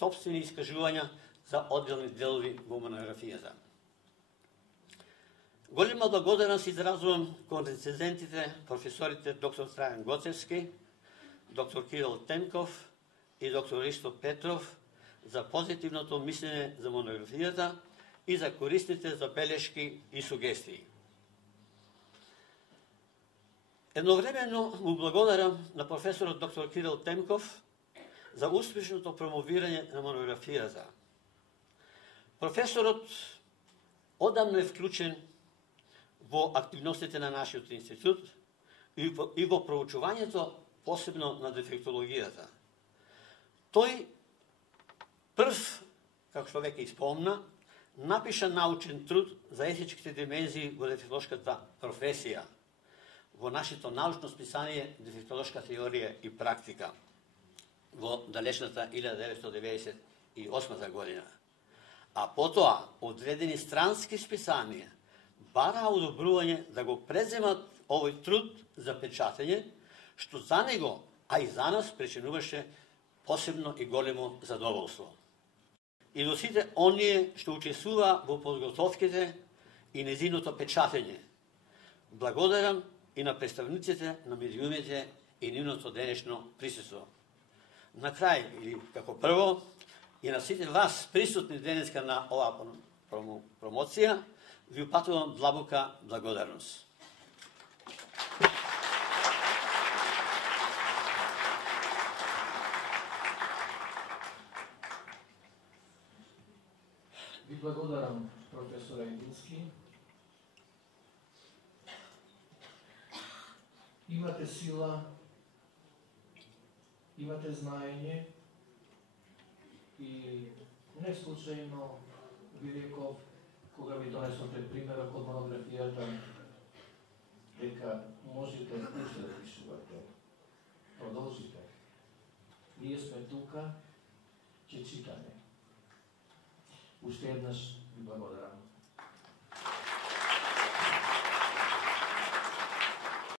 собствени искажувања за одделни делови во монографијата. Голема благодарност изразувам кон рецензентите, професорите доктор Трајан Гоцевски, доктор Кирил Тенков и доктор Ристо Петров за позитивното мислење за монографијата и за користните забелешки и сугестии. Едновременно му благодарам на професорот доктор Кирил Тенков за успешното промовирање на монографијата. Професорот одамна е вклучен во активностите на нашиот институт и во проучувањето посебно на дефектологијата. Тој прв, како што веќе испомна, напиша научен труд за етичките димензии во дефектолошката професија во нашето научно списание Дефектолошка теорија и практика во далечната 1998 година. А потоа одредени странски списанија бараа одобрување да го преземат овој труд за печатење, што за него, а и за нас причинуваше посебно и големо задоволство. И до сите оние што учествува во подготовките и незиното печатење. Благодарам и на представниците на медиумите и нивното денешно присуство. На крај, или како прво, и на сите вас присутни денеска на оваа промоција, ви упатувам длабока благодарност. Ви благодарам, професор Едински. Имате сила, имате знаење и не случајно ви реков, кога ви донесоте примерот од монографијата, дека можете уште да пишувате. Продолжите. Ние сме тука, ќе читаме. Уште еднаш ви благодарам.